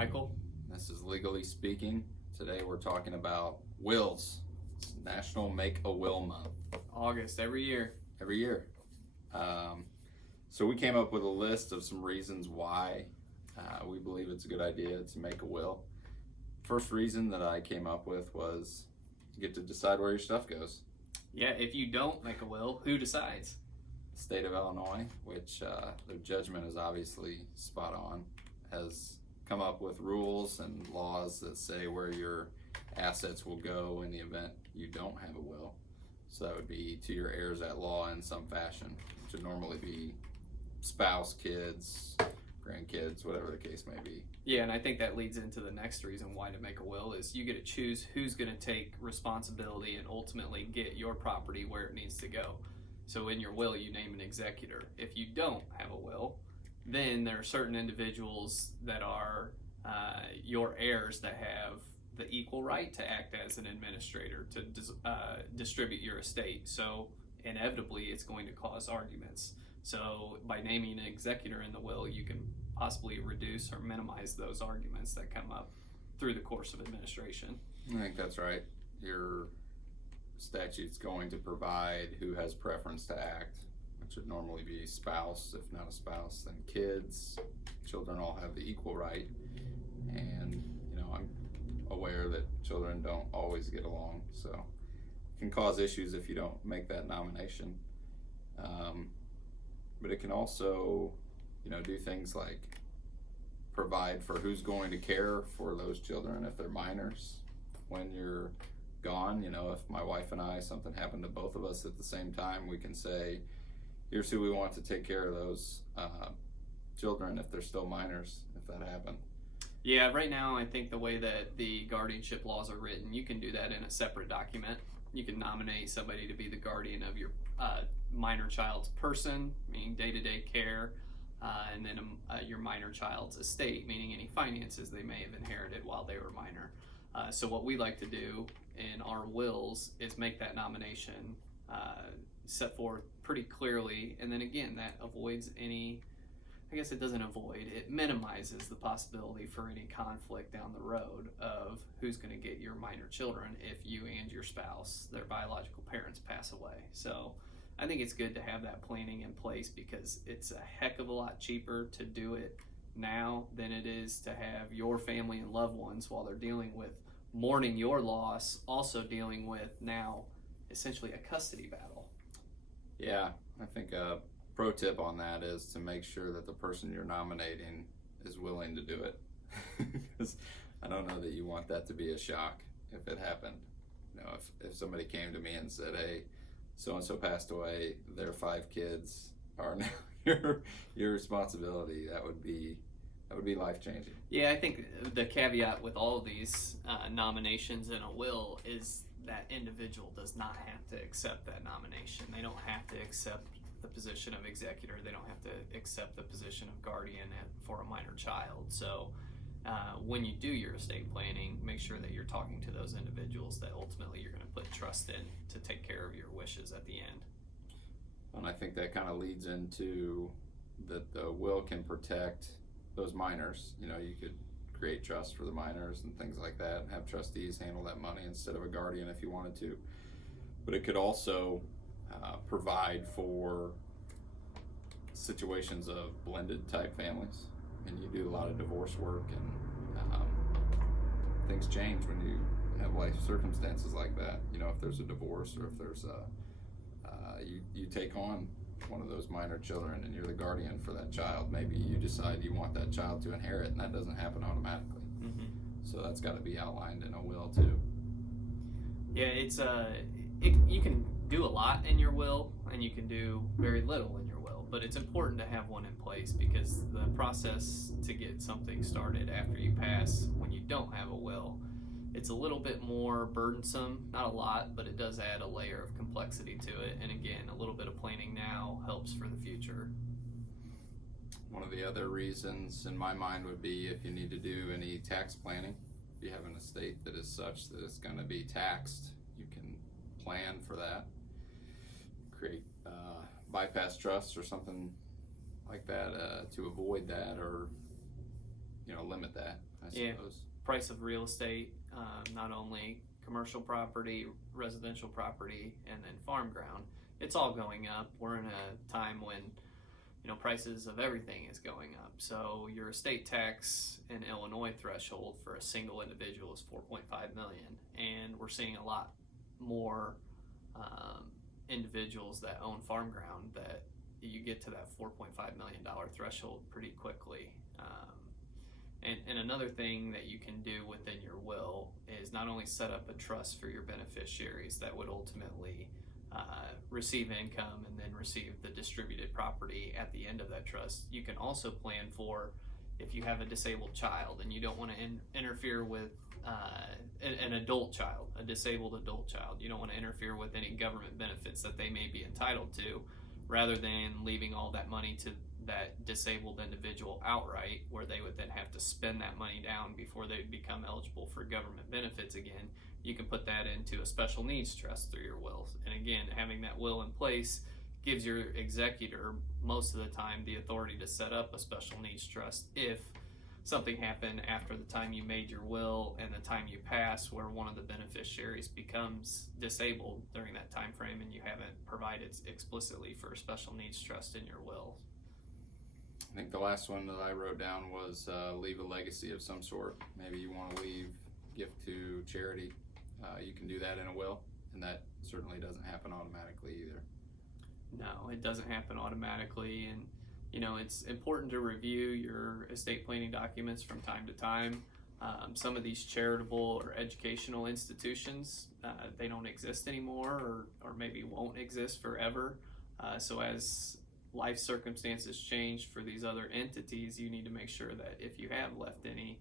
Michael. This is Legally Speaking. Today we're talking about wills. It's National Make a Will Month. August, every year. Every year. So we came up with a list of some reasons why we believe it's a good idea to make a will. First reason that I came up with was you get to decide where your stuff goes. Yeah, if you don't make a will, who decides? The state of Illinois, which their judgment is obviously spot on, has come up with rules and laws that say where your assets will go in the event you don't have a will. So that would be to your heirs at law in some fashion, which would normally be spouse, kids, grandkids, whatever the case may be. Yeah, and I think that leads into the next reason why to make a will is you get to choose who's going to take responsibility and ultimately get your property where it needs to go. So in your will, you name an executor. If you don't have a will, then there are certain individuals that are your heirs that have the equal right to act as an administrator to distribute your estate. So inevitably, it's going to cause arguments. So by naming an executor in the will, you can possibly reduce or minimize those arguments that come up through the course of administration. I think that's right. Your statute's going to provide who has preference to act, which would normally be spouse. If not a spouse, then kids. Children all have the equal right. And, I'm aware that children don't always get along, so it can cause issues if you don't make that nomination. But it can also, do things like provide for who's going to care for those children if they're minors when you're gone. If my wife and I, something happened to both of us at the same time, we can say, here's who we want to take care of those children if they're still minors, if that happened. Yeah, right now I think the way that the guardianship laws are written, you can do that in a separate document. You can nominate somebody to be the guardian of your minor child's person, meaning day-to-day care, and then your minor child's estate, meaning any finances they may have inherited while they were minor. So what we like to do in our wills is make that nomination set forth pretty clearly, and then again, that avoids any, I guess it doesn't avoid, it minimizes the possibility for any conflict down the road of who's going to get your minor children if you and your spouse, their biological parents, pass away. So I think it's good to have that planning in place because it's a heck of a lot cheaper to do it now than it is to have your family and loved ones while they're dealing with mourning your loss, also dealing with now essentially a custody battle. Yeah, I think a pro tip on that is to make sure that the person you're nominating is willing to do it. Because I don't know that you want that to be a shock if it happened. If somebody came to me and said, hey, so-and-so passed away, their 5 kids are now your responsibility, that would be life-changing. Yeah, I think the caveat with all of these nominations in a will is that individual does not have to accept that nomination. They don't have to accept the position of executor. They don't have to accept the position of guardian for a minor child. So when you do your estate planning, make sure that you're talking to those individuals that ultimately you're going to put trust in to take care of your wishes at the end. And I think that kind of leads into that the will can protect those minors. You could create trust for the minors and things like that and have trustees handle that money instead of a guardian if you wanted to. But it could also provide for situations of blended type families. And you do a lot of divorce work and things change when you have life circumstances like that. If there's a divorce or if there's you take on one of those minor children and you're the guardian for that child. Maybe you decide you want that child to inherit and that doesn't happen automatically. Mm-hmm. So that's got to be outlined in a will too. Yeah, it's you can do a lot in your will and you can do very little in your will, but it's important to have one in place because the process to get something started after you pass when you don't have a will, it's a little bit more burdensome, not a lot, but it does add a layer of complexity to it. And again, a little bit of planning now helps for the future. One of the other reasons in my mind would be if you need to do any tax planning. If you have an estate that is such that it's going to be taxed, you can plan for that. Create bypass trusts or something like that to avoid that or limit that. I Yeah. suppose. Price of real estate, not only commercial property, residential property, and then farm ground. It's all going up. We're in a time when prices of everything is going up. So your estate tax in Illinois threshold for a single individual is 4.5 million, and we're seeing a lot more individuals that own farm ground that you get to that $4.5 million threshold pretty quickly. And another thing that you can do within your will is not only set up a trust for your beneficiaries that would ultimately receive income and then receive the distributed property at the end of that trust. You can also plan for if you have a disabled child and you don't want to interfere with an adult child, a disabled adult child. You don't want to interfere with any government benefits that they may be entitled to, rather than leaving all that money to that disabled individual outright, where they would then have to spend that money down before they become eligible for government benefits again. You can put that into a special needs trust through your will. And again, having that will in place gives your executor most of the time the authority to set up a special needs trust if something happened after the time you made your will and the time you pass, where one of the beneficiaries becomes disabled during that time frame and you haven't provided explicitly for a special needs trust in your will. I think the last one that I wrote down was leave a legacy of some sort. Maybe you want to leave gift to charity. You can do that in a will, and that certainly doesn't happen automatically either. No, it doesn't happen automatically, and it's important to review your estate planning documents from time to time. Some of these charitable or educational institutions, they don't exist anymore, or maybe won't exist forever. So as life circumstances change for these other entities, you need to make sure that if you have left any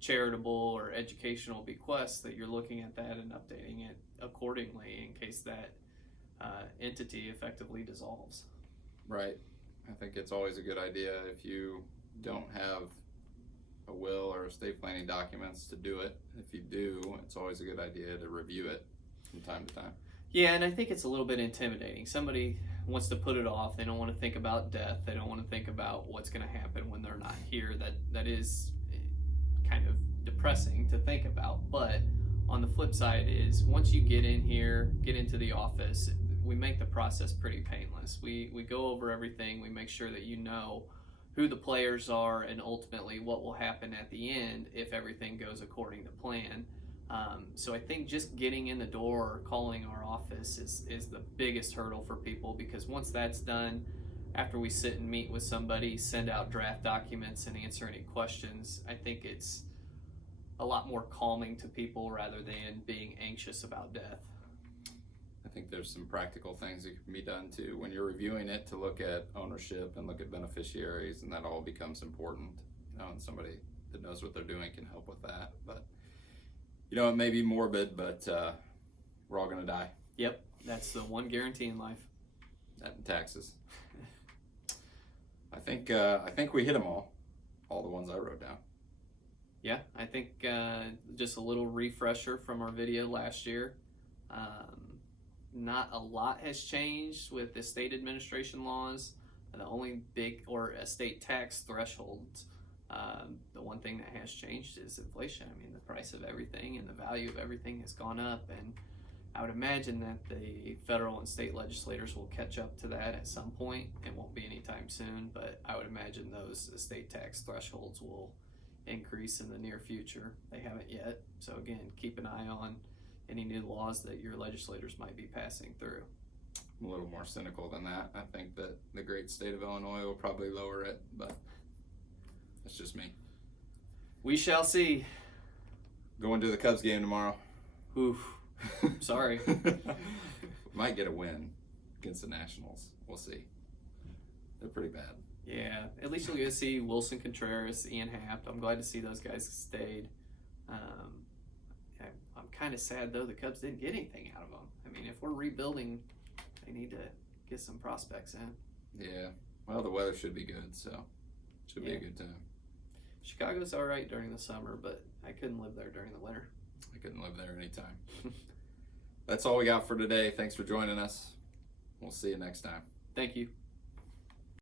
charitable or educational bequests, that you're looking at that and updating it accordingly in case that entity effectively dissolves. Right. I think it's always a good idea if you don't have a will or estate planning documents to do it. If you do, it's always a good idea to review it from time to time. Yeah, and I think it's a little bit intimidating. Somebody wants to put it off. They don't want to think about death. They don't want to think about what's going to happen when they're not here. That is kind of depressing to think about. But on the flip side is, once you get in here, get into the office, we make the process pretty painless. We go over everything. We make sure that you know who the players are and ultimately what will happen at the end if everything goes according to plan. So I think just getting in the door or calling our office is the biggest hurdle for people, because once that's done, after we sit and meet with somebody, send out draft documents and answer any questions, I think it's a lot more calming to people rather than being anxious about death. I think there's some practical things that can be done too when you're reviewing it, to look at ownership and look at beneficiaries, and that all becomes important. And somebody that knows what they're doing can help with that. But it may be morbid, but we're all gonna die. Yep, that's the one guarantee in life. That and taxes. I think we hit them all the ones I wrote down. Yeah, I think just a little refresher from our video last year. Not a lot has changed with estate administration laws. The only big, or estate tax thresholds, the one thing that has changed is inflation. I mean, the price of everything and the value of everything has gone up, and I would imagine that the federal and state legislators will catch up to that at some point. It won't be anytime soon, but I would imagine those estate tax thresholds will increase in the near future. They haven't yet, so again, keep an eye on any new laws that your legislators might be passing through. I'm a little more cynical than that. I think that the great state of Illinois will probably lower it, but that's just me. We shall see. Going to the Cubs game tomorrow. Oof. Sorry. Might get a win against the Nationals. We'll see. They're pretty bad. Yeah, at least you'll get to see Wilson Contreras, Ian Happ. I'm glad to see those guys stayed. I'm kind of sad, though, the Cubs didn't get anything out of them. I mean, if we're rebuilding, they need to get some prospects in. Yeah. Well, the weather should be good, so it should be a good time. Chicago's all right during the summer, but I couldn't live there during the winter. I couldn't live there anytime. That's all we got for today. Thanks for joining us. We'll see you next time. Thank you.